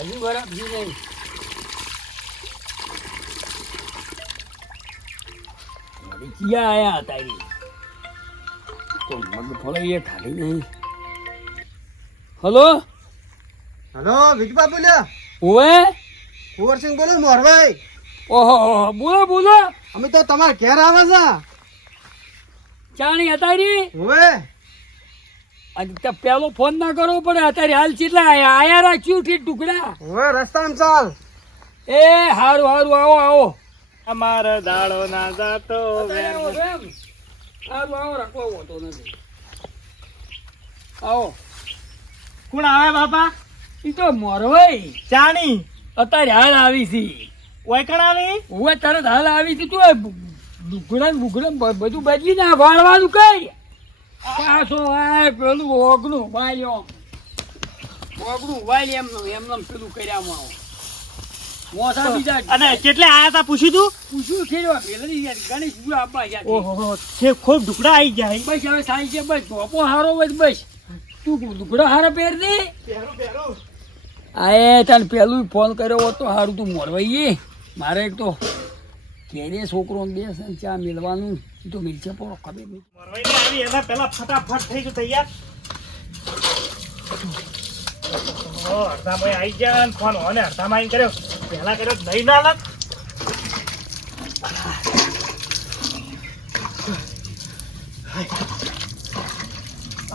હજુ બરાબર જી નહીં. ક્યાં આયા હતા રે તો મગફળી એ ઠાલી નહીં. હલો? હલો વિજયબા બોલ્યા? ઓવે? કુંવરસિંહ બોલો મોરભાઈ ઓહો ઓહો, બોલો બોલો. અમે તો તમારા ઘેર આવે છે. ચાણી હતા રી હવે અને તે પેલો ફોન ના કરવો પડે. અત્યારે હાલ ચીટલા આયા? રાખ્યું ઠીક ટુકડા. હવે રસ્તામાં ચાલ. એ હારું હારું આવો આવો. અમારો દાડો ના જાતો. હારું આવો રાખો વાંધો નથી. આવો. કોણ આવે બાપા? ઈ તો મોરવાઈ ચાણી અત્યારે હાલ આવી છી. ઓય કણ આવી? હું તરત હાલ આવી છી. તું ડુગડા બુગડા બધું બદલી ના વાળવાનું કઈ? પાછો આ પેલું ઓગનું વાલ્યો. ઓગનું વાલી એમનું એમનું પેલું કર્યામાં આવો મોસા બીજા અને કેટલે આયા તા પૂછ્યું તું? પૂછ્યું ખેડવા પેલા ગણેશ બુઆ આપવા ગયા ઓહો છે ખૂબ ઢુકડા આવી ગયા બસ હવે થાય છે બસ ધોપો હારો બસ બસ. તું લુગડો હારો પહેર દે આ આયે તને પેલું ફોન કર્યો હોત તો સારું તું મોરવાઈએ. મારે એક તો કેરે છોકરો બેસે ને ચા મેળવાનું. તો મિલશે પોળો ખબર નહીં. આવી એના પહેલા ફટાફટ થઈ ગયું તૈયાર. અડધામાં આવી ગયા ને ફોન. હોને અડધામાં આવીને કર્યો. પહેલા કર્યો નહીં ના લગ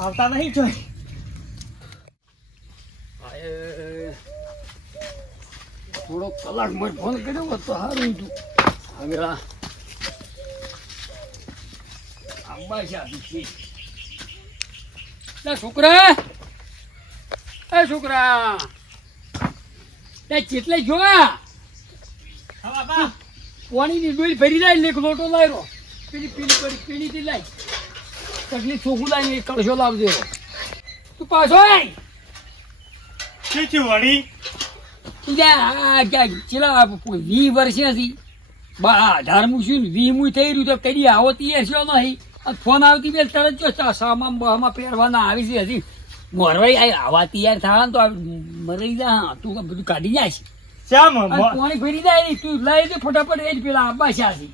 આવતા નહીં જોઈ. થોડો કલાક મેં ફોન કર્યો તો સારું હતું. હવે આ આંબા છે આ બી લે છોકરા એ છોકરા તે ચેટલે બાપા પાણીની ડોલ ભરી જાય ને એક લોટો લાવ્યો પેલી પેલી પેલી પેલી થી લાય તકલીફ ચોખ્ખું લાવીને એક કળશો લાવજો તું પાછો આય શું થયું વળી ચેલા વી વર્ષેથી બા અઢાર મૂક્યું ને? વી મું થઈ રહ્યું તો કદી આવો તૈયાર છો નહીં. અને ફોન આવતી બે તરત જો સામાન બહામાં પહેરવાના આવી છે હજી. મોરવાઈ આવા તૈયાર થવા તો મરી જા હા, તું બધું કાઢી જાય પાણી ભરી જાય તું લઈ દે ફટાફટ એ જ પેલા આંબા છે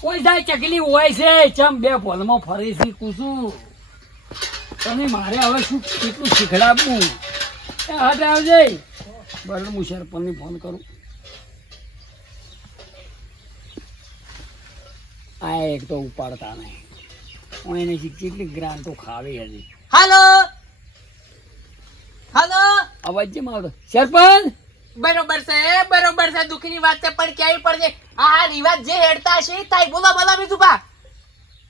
કોઈ થાય ચકલી હોય છે. ચમ બે ભોલમાં ફરે છે કુસું તને મારે હવે શું કેટલું શીખડાવવું? હાથ આવજે. બરાબર હું સરપંચને ફોન કરું. આ એક તો ઉપાડતા નહીં. હું એને કેટલી ગ્રાન્ટો ખાવી હતી હાલો! હાલો! અવાજ જેમ આવતો? સરપંચ! બરોબર છે બરોબર છે દુઃખની વાત છે પણ ક્યાંય પડશે આ આ રિવાજ જે હેડતા હશે એ થાય. બોલા બોલા બીજું પા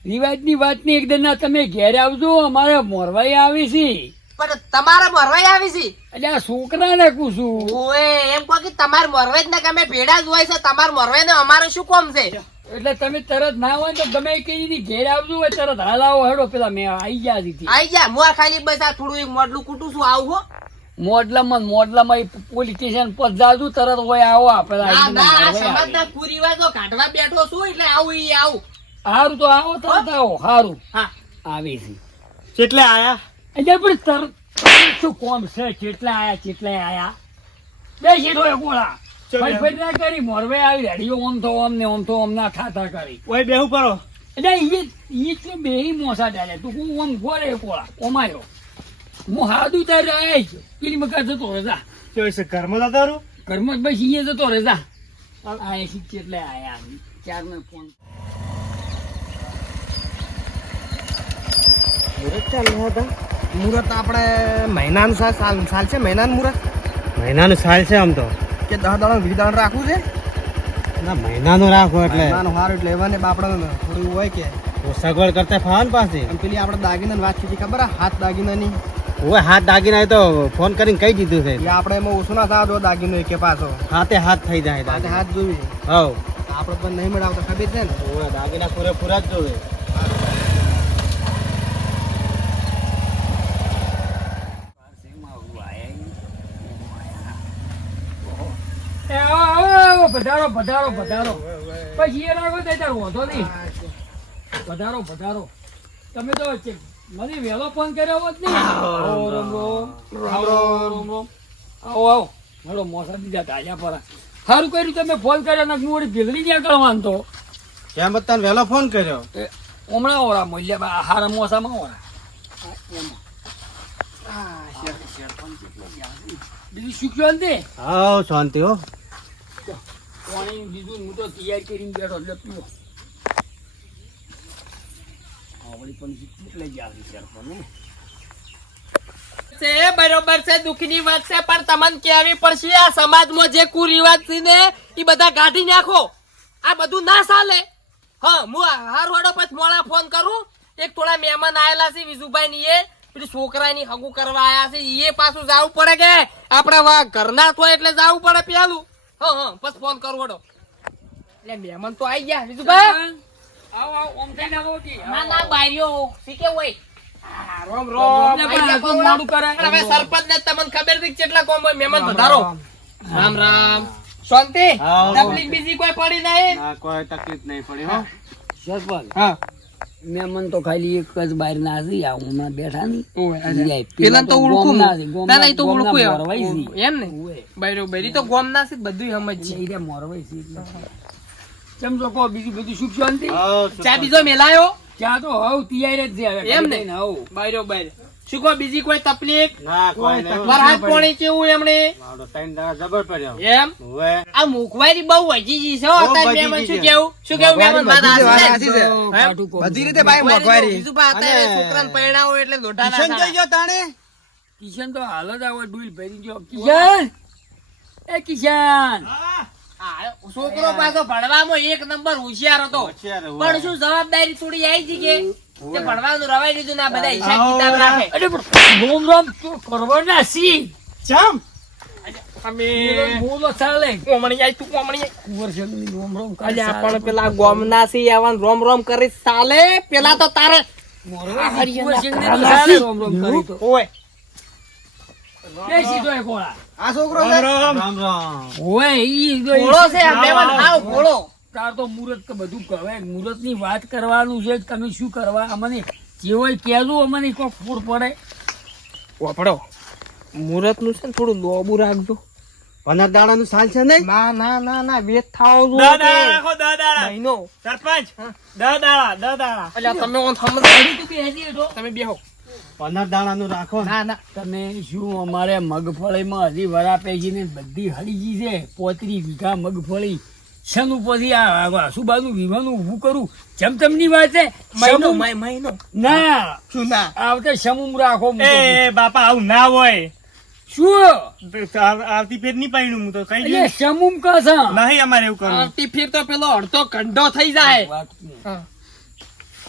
રિવાજની વાતની એકદમ ના તમે ઘેર આવજો અમારે મોરવાઈ આવી છે. પણ તમારા મોરવાઈ આવી છે? એટલે આ છોકરાને છું. ઓએ એમ કહો કે તમાર મોરવાઈ જ ને કે અમે ભેડા જ હોય છે. તમાર મોરવાઈ ને અમારે શું કોમ છે? એટલે તમે તરત ના હોય તો ગમે કઈ દી ઘેર આવજો હોય તરત હલાવો હેડો પેલા મેં આઈ ગયા દીધી. આઈ ગયા હું ખાલી બસ આ થોડું એક મોડલું કૂટું છું આવું હો. મોડલામાં મોડલામાં પોલીસ સ્ટેશન પર જાજુ તરત હોય આવો આપણે ના ના આ સમાજના કુરિવાજો કાઢવા બેઠો છું એટલે આવું ઈ આવું. હારું તો આવો તરત આવો હારું. હા. આવી છે કેટલે આયા? એટલે પણ તરત શું કોમ છે? કેટલા આયા કેટલા આયા? બે રહ્યો ગોળા ફરી ના કરી મોરવે આવી રેડીઓ ઓમ તો ઓમ ને ઓમ તો ઓમ ના થાતા કરી. ઓય બેહું કરો એટલે ઈ ઈ તો બે મોસા ડાલે તું હું ઓમ ગોળે કોળા ઓમાયો. હું હાદું તાર આય પેલી મકા જતો રજા કેવું છે ઘરમાં જતા રહું? ઘરમાં બસ ઈ જતો રજા આ એસી એટલે આયા ચાર ને ફોન. મુહૂર્ત ચાલુ હતા? મુહૂર્ત આપણે મહિનાનું સાલ છે મહિનાનું મુહૂર્ત મહિનાનું સાલ છે આમ તો. કે દસ દણ વીસ દણ રાખવું છે? ના મહિનાનું રાખો એટલે. મહિનાનું સારું એટલે એવા ને બાપડા થોડું હોય કે. સગવડ કરતા ફોન પાસે પેલી આપણે દાગીના વાત કીધી ખબર હાથ હાથ દાગીનાની? ઓય હાથ દાગીના તો ફોન કરીને કહી દીધું છે. આપણે એમાં ઓછું ના થાય દો દાગીનો કે પાછો. હાથે હાથ થઈ જાય હાથે હાથ જોવી હવ. આપણે પણ નહીં મળાવતા ખબર છે ને. દાગીના પૂરેપૂરા જ જોવે એ આવો આવો આવો પધારો પધારો પધારો. પછી એ તે તાર વાંધો નહીં. પધારો પધારો. તમે તો મને વહેલો ફોન કર્યો હોત ને. આવો રામ રામ. આવો રામ. રામ આવો આવો. મારો મોસા બીજા તાજા પર. સારું કર્યું તમે ફોન કર્યો ને હું ભેગડી ત્યાં કરવાનું તો કેમ તને વહેલો ફોન કર્યો. હમણાં ઓરા મોલ્યા હારા મોસામાં ઓરા એમાં. બીજું શીખ્યો ને હા શાંતિ હો. પાણી બીજું હું તો તૈયાર કરીને બેઠો એટલે પીવો આવડી પણ કેટલે ગયા છે પણ છે, બરોબર છે, દુઃખની વાત છે, પણ તમને કહેવી પડશે, આ સમાજમાં જે કુરિવાજ છે ને એ બધા કાઢી નાખો. આ બધું ના ચાલે. હા, હું હાર વાડો પછી મોડા ફોન કરું. એક થોડા મહેમાન આયેલા છે વિજુભાઈ ની એ પેલી છોકરાની હગું કરવા આયા છે એ પાછું જાવું પડે કે? આપણા ઘરના તો એટલે જાવું પડે પેલું. હા હા પછી ફોન કરો વડો એટલે મહેમાન તો આવી ગયા. વિજુભાઈ આવો આવો ઓમ થઈ ના હોતી ના ના બારીઓ શીખે હોય? રોમ રોમ. મોડું કરે. હવે સરપંચ ને તમને ખબર છે કેટલા કોમ હોય? મહેમાન વધારો. રામ. રામ શાંતિ? હા. તકલીફ બીજી કોઈ પડી નહીં? ના કોઈ તકલીફ નહીં પડી હો. જસપાલ. હા. મહેમાન તો ખાલી એક જ બહાર ના છે આ હમણાં બેઠા ની પેલા તો ઓળખું ના છે, ના તો ઓળખું એમ. છે. એમ ને. બૈરો બૈરી તો ગોમ ના છે બધું સમજ એટલે મોરવાઈ છે કેમ છો કહો બીજું બધું સુખ શાંતિ. ચા બીજો મેલાયો ચા તો હવ તૈયાર જ છે એમ ને? હવ. બૈરો બૈર શું બીજી કોઈ તકલીફ? ના કોઈ પોણી કેવું એમણે? મારો ત્રણ દાડા જબર પડ્યો. એમ? હવે? આ મુખવારી બહુ વધી ગઈ છે અત્યારે શું કેવું? શું કેવું મેમન વાત છે? બધી રીતે ભાઈ મુખવારી બીજું બા અત્યારે છોકરાને પરણાવો એટલે લોઢા ના કિશન જઈ ગયો તાણે? કિશન તો હાલ જ આવો ડુલ ભરી ગયો. કિશન? એ કિશન! હા, છોકરો પાછો ભણવામાં એક નંબર હોશિયાર હતો. પણ શું જવાબદારી થોડી આવી છે કે? તે ભણવાનું રવાઈ દીધું ના બધા હિસાબ કિતાબ રાખે. અરે પણ રોમ રોમ તો કરવા ના સી ચમ અમે બોલો ચાલે કોમણી આઈ તું કોમણી કુંવર શેઠની રોમ રોમ કરે અલ્યા પણ પેલા ગોમના સી આવાન રોમ રોમ કરી ચાલે પેલા તો તારે. આ છોકરો છે? રામ રામ. ઓય, ઈ જો છે આ મહેમાન આવ ભોળો તાર તો મુહૂર્ત કે બધું કહેવાય મુહૂર્તની વાત કરવાનું છે તમે શું કરવા? અમને જે હોય કહેજો અમને કોઈ ફૂર પડે. વાપડો મુહૂર્તનું છે ને થોડું લોબુ રાખજો. પંદર દાડાનું સાલ છે ને ના ના ના ના વેત થાવ દહ દાડા રાખો દહ દાડા. મહિનો. સરપંચ દહ દાડા અલ્યા તમે ઓન સમજ તમે બેહો. પંદર દાણાનું રાખો ના. ના તમે શું અમારે મગફળીમાં હજી વરાપેજીને બધી હળી ગઈ છે? પોતરી વીઘા મગફળી. શેનું પછી આ આસુબાજુ વીઘાનું ઊભું કરું? જેમ તેમની વાત છે મહિનો મહિનો ના. શું ના? આવતે શમુમ રાખો હું એ બાપા આવું ના હોય. શું? આવતી ફેર નહીં પાડ્યું હું તો કઈ એટલે શમુમ કસા નહીં અમારે એવું કરવું. આવતી ફેર તો પેલો અડધો કંડો થઈ જાય.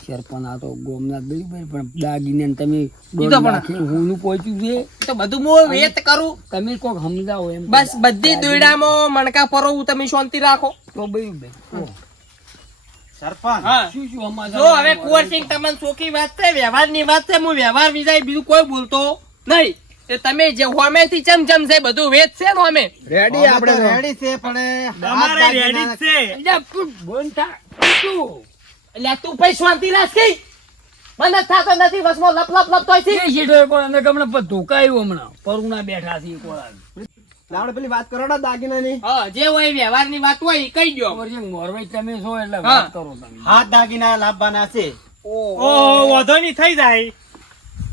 સરપંચ આ તો ગોમના બરાબર પણ દાગીને તમે તો પણ- હોનું પહોંચ્યું છે. તો બધું હું વેત કરું. તમે કોક સમજાવો એમ બસ બધી દોયડામાં મણકા પરોવું તમે શાંતિ રાખો. તો ભાઈ ભાઈ સરપંચ. શું શું અમારે જો હવે કુંવરસિંહ તમને ચોખ્ખી વાત છે વ્યવહારની વાત છે હું વ્યવહાર વિજાય બીજું કોઈ બોલતો નહીં. એ તમે જે હોમેથી ચમ ચમ છે બધું વેચ છે ને હોમે રેડી અમે આપણે. રેડી છે પણ અમારે રેડી છે. એટલે તું બંધ થા. શું? એટલે તું પછી શાંતિ રાખ. કે મને થાતો નથી વસમાં લપ લપ લપ તોય છે એ શેઠો એક અંદર હમણાં પર ધોકાયું હમણાં. પરુણા બેઠા છે એક વાર પેલી વાત કરો ને દાગીનાની. હા જે હોય વ્યવહારની વાત હોય કહી દો ખબર છે કે મોરવાઈ તમે છો એટલે વાત કરો તમે. હાથ દાગીના લાવવાના છે. ઓ. વધો નહીં થઈ જાય.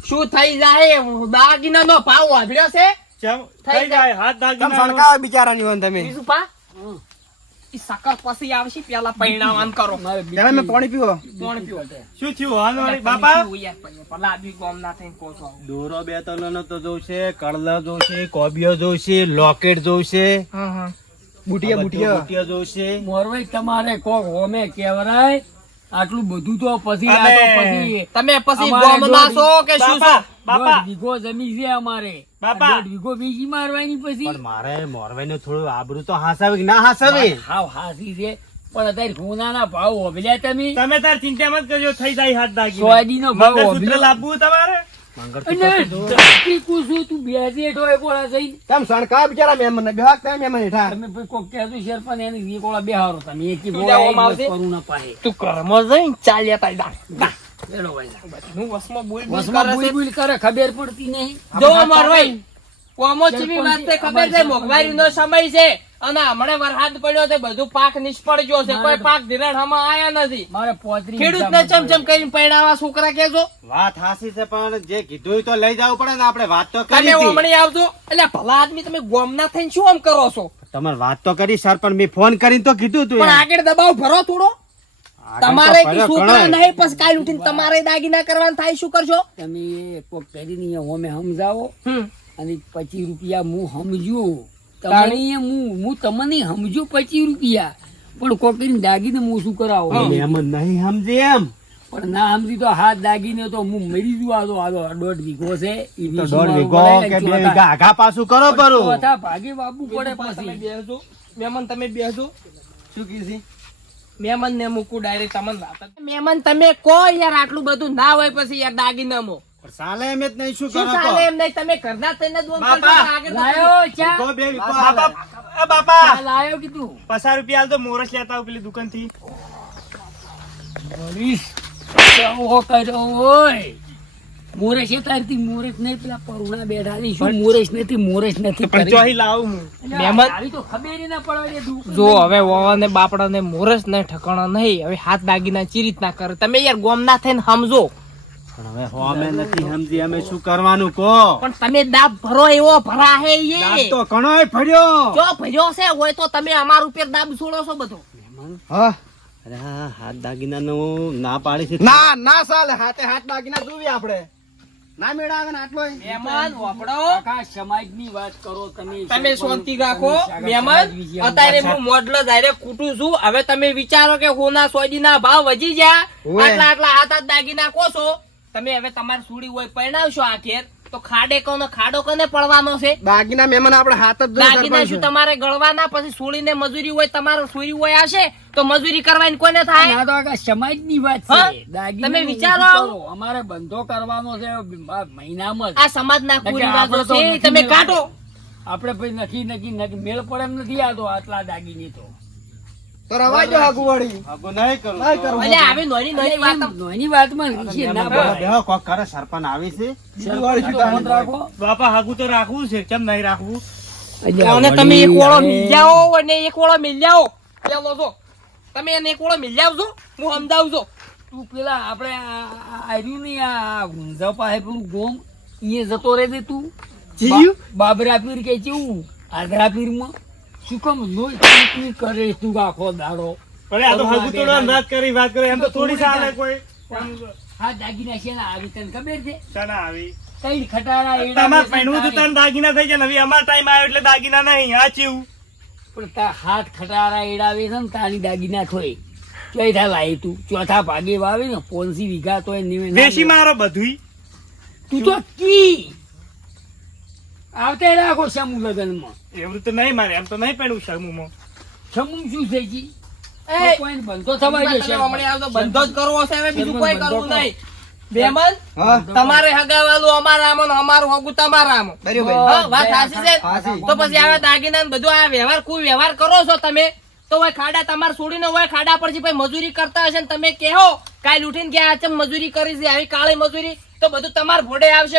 શું થઈ જાય? દાગીના નો ભાવ વધ્યો છે. થઈ થઈ જાય. હાથ દાગીના બિચારાની વાન તમે. બીજું પા. ઈ સકર પછી આવશે પેલા પરિણામ કરો. મારે મેં પાણી પીવો. કોણ પીવો. શું થયું? હાલ બાપા. પેલા બી ગોમ ના થઈને કહો દોરો બે તોલાનો તો જોશે કળલા જોશે કોબીઓ જોશે લોકેટ જોશે. હા હા. બુટિયા બુટિયા. બુટિયા જોશે. મોરવાઈ તમારે કોક હોમે કેવરાય આટલું બધું તો પછી આ તો અબે. પછી તમે પછી ગોમ ના છો કે શું બાપા બાપા જમીન છે અમારે. બાપા. વીઘો બીજી મારવાની પછી. પણ મારે મોરવાઈ થોડું આબરું તો હાસાવે કે ના હાસાવે? હાવ હાસી છે. પણ અત્યારે સોનાના ભાવ હોભલ્યા તમે. તમે તાર ચિંતા મત કરજો થઈ જાય હાથ દાગીના. સોયાબીનનો ભાવ મંગળસૂત્ર લાવવું તમારે? ને ના ચાલ્યા ભાઈ હું વસમાં બોલ બોલ વસમાં કરે બુલ છે. બુલ કરે ખબર પડતી નહીં. જો મારવાઈ કોમોચીની વાત છે ખબર છે મોંઘવારીનો સમય છે અને હમણાં વરસાદ પડ્યો છે બધું પાક નિષ્ફળ ગયો છે કોઈ પાક ધિરાણ આયા નથી. મારે પોતરી ખેડૂતને ચમચમ કરીને પૈણાવા છોકરા કેજો વાત હાસી છે પણ જે કીધું તો લઈ જવું પડે ને આપણે વાત તો કરી તમે હતી. આવજો. એટલે ભલા આદમી તમે ગોમના થઈને શું આમ કરો છો? તમારે વાત તો કરી સર પણ મેં ફોન કરીને તો કીધું તું પણ આગળ દબાવ ભરો થોડો. તમારે છોકરા નહીં પછી કાલ ઉઠીને તમારે દાગીના કરવાનું થાય શું કરશો? તમે કોક કરીને હોમે સમજાવો અને પચીસ રૂપિયા હું સમજુ તમે હું હું તમને સમજુ પચીસ રૂપિયા. પણ કોક કરીને દાગીને હું શું કરાવો? એમ નહીં સમજે એમ. પણ ના સમજી તો હાથ દાગીને તો હું મરી જુ. આ તો આ દોઢ વીઘો છે. ઈ તો દોઢ વીઘો કે બે વીઘા આઘા પાછું કરો પરું. ભાગે વાપવું પડે પાછી. બેસજો મહેમાન તમે બેહજો. શું કીધી? મહેમાન ને મૂકું ડાયરેક્ટ તમને વાત મહેમાન તમે કહો યાર આટલું બધું ના હોય પછી યાર દાગીના મો. સાલે એમ જ નહીં શું કરો સાલે એમ નહીં? તમે ઘરના થઈને આગળ લાયો ચા બે બાપા! બાપા! લાયો કીધું. પચાસ રૂપિયા તો મોરસ લેતા આવ પેલી દુકાનથી બોલીશ ઓ કર્યો ઓય મોરેશ તારથી મોરેશ નહીં પેલા પરુણા બેઠા છે. શું મોરેશ નથી મોરેશ નથી પણ કરી. ચોહી લાવું હું. મહેમાન- આવી તો ખબર ના પડે જો હવે વવા ને બાપડા ને મોરસ ને ઠકાણા નહીં. હવે હાથ દાગીના ચી રીતના કરે? તમે યાર ગોમના થઈને સમજો. પણ હવે હોમે નથી સમજી અમે શું કરવાનું કો પણ તમે દાબ ભરો એવો ભરા હે એ તો ઘણોય ફર્યો જો ભર્યો છે હોય તો તમે અમાર ઉપર દાબ છોડો છો બધો. હા. અરે હાથ હાથ નો ના પાડી છે. ના ના સાલે હાથે હાથ દાગીના જોવી આપણે. ના મેળા આવે ને આટલો મહેમાન વાપડો આખા સમાજની વાત કરો તમે તમે શાંતિ રાખો મહેમાન. અત્યારે હું મોડલ ડાયરેક્ટ કૂટું છું. હવે તમે વિચારો કે હોના સોજીના ભાવ વધી ગયા. આટલા આટલા હાથ હાથ દાગી નાખો છો. તમે હવે તમારી સુડી હોય પરણાવશો આ ઘેર તો ખાડે કોનો ખાડો કોને પડવાનો છે? દાગીના મહેમાન આપણે હાથ જ દાગીના શું તમારે ગળવાના? પછી સુડીને મજૂરી હોય તમારે સુરી હોય હશે તો મજૂરી કરવાની કોને થાય? ના તો આ સમાજની વાત છે. દાગી તમે વિચારો. અમારે બંધો કરવાનો છે મહિનામાં આ સમાજ ના કુરિવાજો છે તમે કાઢો. આપણે ભાઈ નક્કી નક્કી નક્કી મેળ પડે એમ નથી આતો આટલા દાગીની તો. તો રવા દો આગુ વળી. આગું નહીં કરું. નહીં કરવું. એટલે આવી નાની નાની એમ વાત. નાની વાતમાં ના બેહો, કોક કરે સરપંચ આવી છે. સરપંચ તો મત રાખો. બાપા હાગું તો રાખવું છે. કેમ નહીં રાખવું? અને તમે એક ઓળો મિલ્યાઓ અને એક ઓળો મિલ્યાઓ. પેલો જો. તમે એને કોળો મિલી આવજો હું સમજાવું છું તું પેલા આપણે આ- આ આર્યું નહીં આ ઊંઝા પાસે પેલું ગોમ એ જતો રહે તું. જીયું? બાબરા પીર કે કેવું આદરા પીરમાં. શું કામ લોહી પીર કરે તું આખો દાડો? પણ આ તો હાગું તો ના વાત કરી વાત કરે. એમ તો થોડી ચાલે કોઈ. હા દાગીના છે ને આવી તને ખબર છે? ચાના આવી. કઈ ખટારા તમારે બેસી તો. તને દાગીના થઈ જાય નવી હવે અમારો ટાઈમ આવ્યો એટલે દાગીના નહીં આ ચીવું? પણ તાર હાથ ખટારા એડાવે છે ને તારી દાગીના થોય. ચોથા લાય તું ચોથા ભાગે વાવે ને પોનસી વીઘા તો દેશી મારો બધું તું તો કી? આવતે રાખો લગ્નમાં એવું તો નહીં મારે એમ તો નહીં શમુ માં સમુ શું થઈ ગઈ બંધો થવા જશે હમણાં આવતો બંધો જ કરવો છે હવે બીજું કોઈ કરવું નહીં. બેમન તમારે હગાવાલું અમારામાં અમારું હગું તમારામાં વાત સાચી છે? તો પછી આવા દાગીના બધું આ વ્યવહાર કોઈ વ્યવહાર કરો છો તમે? તો હોય ખાડા તમારે છોડીને હોય ખાડા પરથી પછી મજૂરી કરતા હશે ને તમે કહો કાલ ઉઠીને ગયા આચમ મજૂરી કરી છે આવી કાળી મજૂરી. તો બધું તમાર ભોડે આવશે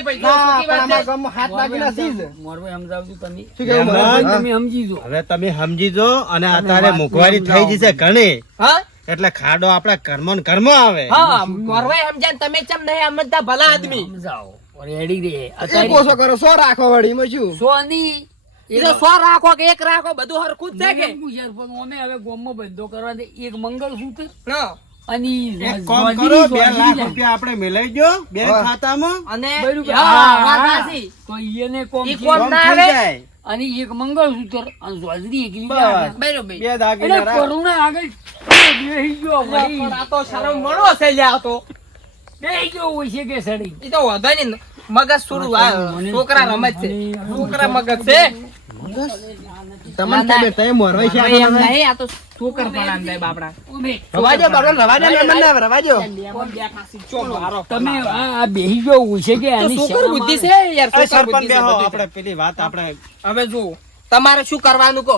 સમજાવજો તમે. શું કેવું એમ મારે? જ. હા. તમે સમજી જો હવે તમે સમજી જો અને અત્યારે મોંઘવારી થઈ. જશે ઘણી. હા? એટલે ખાડો આપડા કર્મો કર્મ આવે. હા મોરવાઈ સમજ્યા તમે ચમ નહીં સમજતા ભલા આદમી. સમજાવો રેડી રે. એક ઓછો કરો સો રાખો વળી એમાં શું? સોની એ તો સો રાખો કે એક રાખો બધું હરખું જ છે કે? અમે હવે ગોમમાં બંધો કરવા દે. એક મંગળસૂત્ર હા. અને એક કામ જોજી- કરો બે જોજી લાખ જાય. રૂપિયા આપણે મિલાઈ ગયો બે ખાતામાં. અને. તો કોમ ના આવે? એક મંગળસૂત્ર અને જોજરી. બે દાગીના કરુણા આગળ બેહી ગયો વળી. આ તો શરમ વળો છે લ્યા તો. બેહી ગયો હોય છે કે સડી. ઈ તો વાંધો નહીં મગજ સુરું છોકરા રમત છે. છોકરા મગજ છે. તમને ખબર તમે મોરવાઈ છે હવે એમ નહીં, આ તો છોકર પણ આમ બાપડા. અમે બાપડા, રવા દો ના આવે, તમે આ આ બેહી ગયો હોય છે કે આની છોકર બુદ્ધિ છે યાર છોકર બુદ્ધિ છે આપણે પેલી વાત આપણે હવે જો તમારે શું કરવાનું કહો?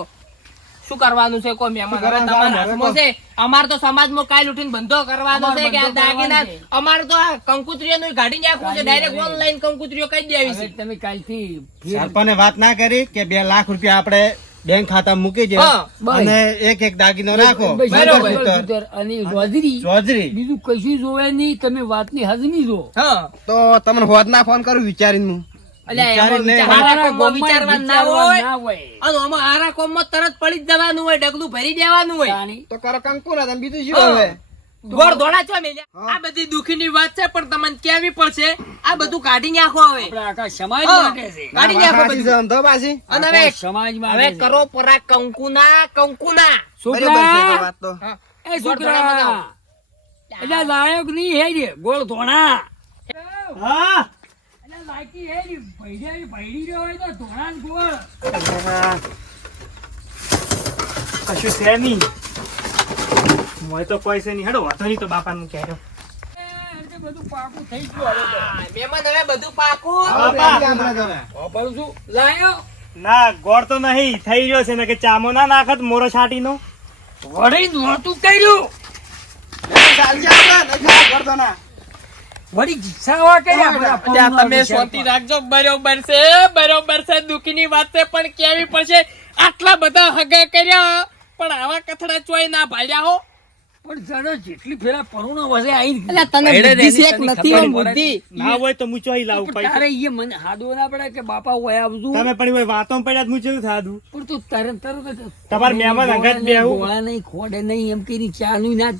શું કરવાનું છે કોઈ મહેમાન? હવે તમારા હાથમાં છે? અમાર તો સમાજમાં કાલ ઉઠીને બંધો કરવાનો છે કે આ દાગીના અમાર તો આ કંકુતરીઓનું કાઢી નાખવું છે ડાયરેક્ટ ઓનલાઈન કંકુત્રીઓ કહી દેવી છે. તમે કાલથી સરપંચે વાત ના કરી કે બે લાખ રૂપિયા આપણે બેંક ખાતા મૂકી દે અને એક એક દાગીનો રાખો. અને રોજરી. રોજરી. બીજું કશું જોવે નહીં તમે વાતની હજમી જો. તો તમને હોદ ના ફોન કરું વિચારીને હું. અલ્યા એમાં વિચારીને- વિચાર- હારા તમારા કોમમાં ગામમાં વિચારવાનું ના વિચારવાનું હોય. ના હોય. અને આમાં હારા કોમમાં તરત પડી જવાનું હોય ડગલું ભરી દેવાનું હોય. તો કરો કંકુ બીજું શું હવે? ગોળ ધોળા છો મેલ્યા આ બધી દુખીની વાત છે પણ તમને કેવી પડશે? આ બધું કાઢી નાખો હવે. સમાજ હા. માટે છે. કાઢી નાખો બધું. છે, આમ તો પાછી. અને હવે સમાજ માટે હવે કરો પરા કંકુના કંકુના. છોકરા એ છોકરા એટલે લાયક નહીં હે ગોળ ધોણા. હા. લાયકી હે ની ભૈડી ભૈડી રહ્યો હોય તો ધોળાન ગોળ કશું છે નહીં. મોય તો કોઈ છે નહીં. હેડો વાંધો નહીં તો બાપાનું એટલે બધું પાકું થઈ ગયું હવે બધું. વાપરું છું. લાયો. ના ગોળ તો નહીં. થઈ રહ્યો છે. ને કે ચામો ના નાખત મોરો છાટીનો. વળી નહોતું કર્યું. આપણે, નહીં ના. વળી જીસાવા કર્યા આપણા તમે શાંતિ રાખજો બરોબર છે બરોબર છે દુઃખની વાત છે પણ કેવી પડશે? આટલા બધા હગા કર્યા પણ આવા કથડા ચોય ના ભાલ્યા હો. પણ જરા જેટલી ફેરા પરુણો વસે આઈ અલ્યા, તને બુદ્ધિ શેક નથી ખબર બુદ્ધિ. ના હોય તો હું ચોઈ લાવું ઈ મને હાદો ના પડે કે બાપા હોય આવતું તમે પણ વાતો પડ્યા હું જેવું થાતું પણ તું તરત તરત તમારે મહેમાન નહીં, ગોળા નહીં ખોડે નહીં એમ કરી ચાલુ ના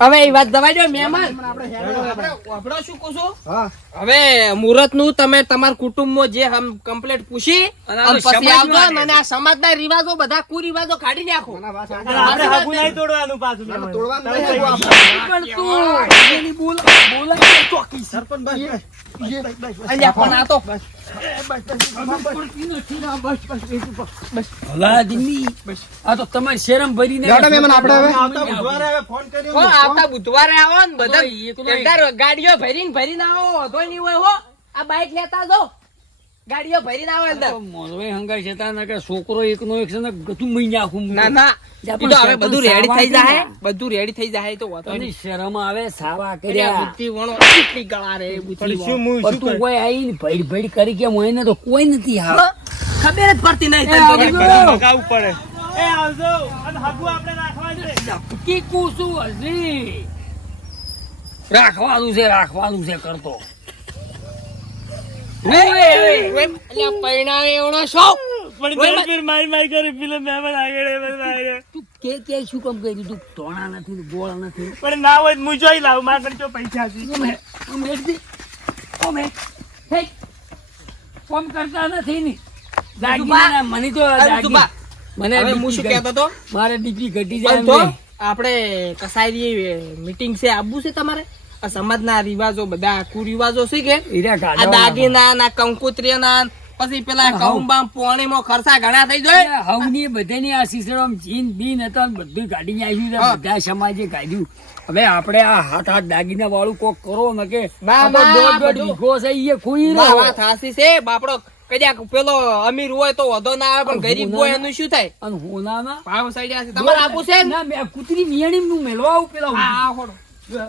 હવે એ વાત દવાઈ દો મહેમાન. વાપરો શું કહું હવે મુહૂર્તનું તમે તમારા કુટુંબમાં જે હમ કમ્પ્લેટ પૂછી અને પછી આવજો અને આ સમાજના રિવાજો બધા કુરિવાજો કાઢી નાખો. ના, આપણે હાગું નહીં તોડવાનું પાછું ના, ના. તોડવાનું તમારી શરમ ભરીને આવતા બુધવારે આવો ને બધા ગાડીઓ ભરીને ભરીને આવો વાંધો નહીં હોય હો આ બાઈક લેતા જો. ગાડીઓ ભરી ના અંદર. મોરવે હંગાઈ જતા ના કે છોકરો એકનો એક છે ને ગતું મહિને આખું ના ના. તો હવે બધું રેડી થઈ જાય બધું રેડી થઈ જાય તો વાંધો તને શરમ આવે સાવા કર્યા. બુદ્ધિ વણો કેટલી ગળા રે બુદ્ધિ શું મુ શું? કોઈ આઈને ભઈડ ભઈડ કરી કે મોઈને તો કોઈ નથી હા? ખબર જ પડતી નહીં તને તો. આવજો. પડે. એ આવજો અને હગુ આપણે રાખવાનું છે. કી કુસુ હજી. રાખવાનું છે રાખવાનું છે કરતો. અલ્યા, એવડો શોખ. પણ ઓય, દર ફેર મારી મારી કરી પેલો મહેમાન આગળ એ બધું આગળ. તું કે કે શું કામ કર્યું તું? ધોણા નથી ગોળ નથી. પણ ના હોય હું જોઈ લાવું મારા ઘરે જો પૈસા છે. ઓમે ઓમે હેડજી. ઓમે. હે કોમ કરતા નથી ને. દાગી મને તો દાગી મને હવે હું શું કહેતો મારે બીપી ઘટી જાય તો આપણે કસાયની મીટિંગ છે આવવું છે તમારે? આ સમાજના રિવાજો બધા કુરિવાજો છે કે? આ દાગીના ના કંકુત્રીના પછી પેલા કૌંબામ પોણીમાં ખર્ચા ઘણા થઈ જાય. હવની બધાની આ સિસડમ જીન બીન હતા બધું કાઢીને આવ્યું છે. બધા સમાજે કાઢ્યું. હવે આપણે આ હાથ હાથ દાગીના વાળું કોક કરો ને કે ના, ના. વીઘો છે એ ખોઈ વાત હાસી છે. બાપડો કદાચ પેલો અમીર હોય તો વધો ના આવે પણ ગરીબ હોય એનું શું થાય? અને હોનાના ભાવ સાઈડ તમારે આપું છે ને? ના કૂતરી વિયાણી નું મેળવા આવું પેલા હા, હા.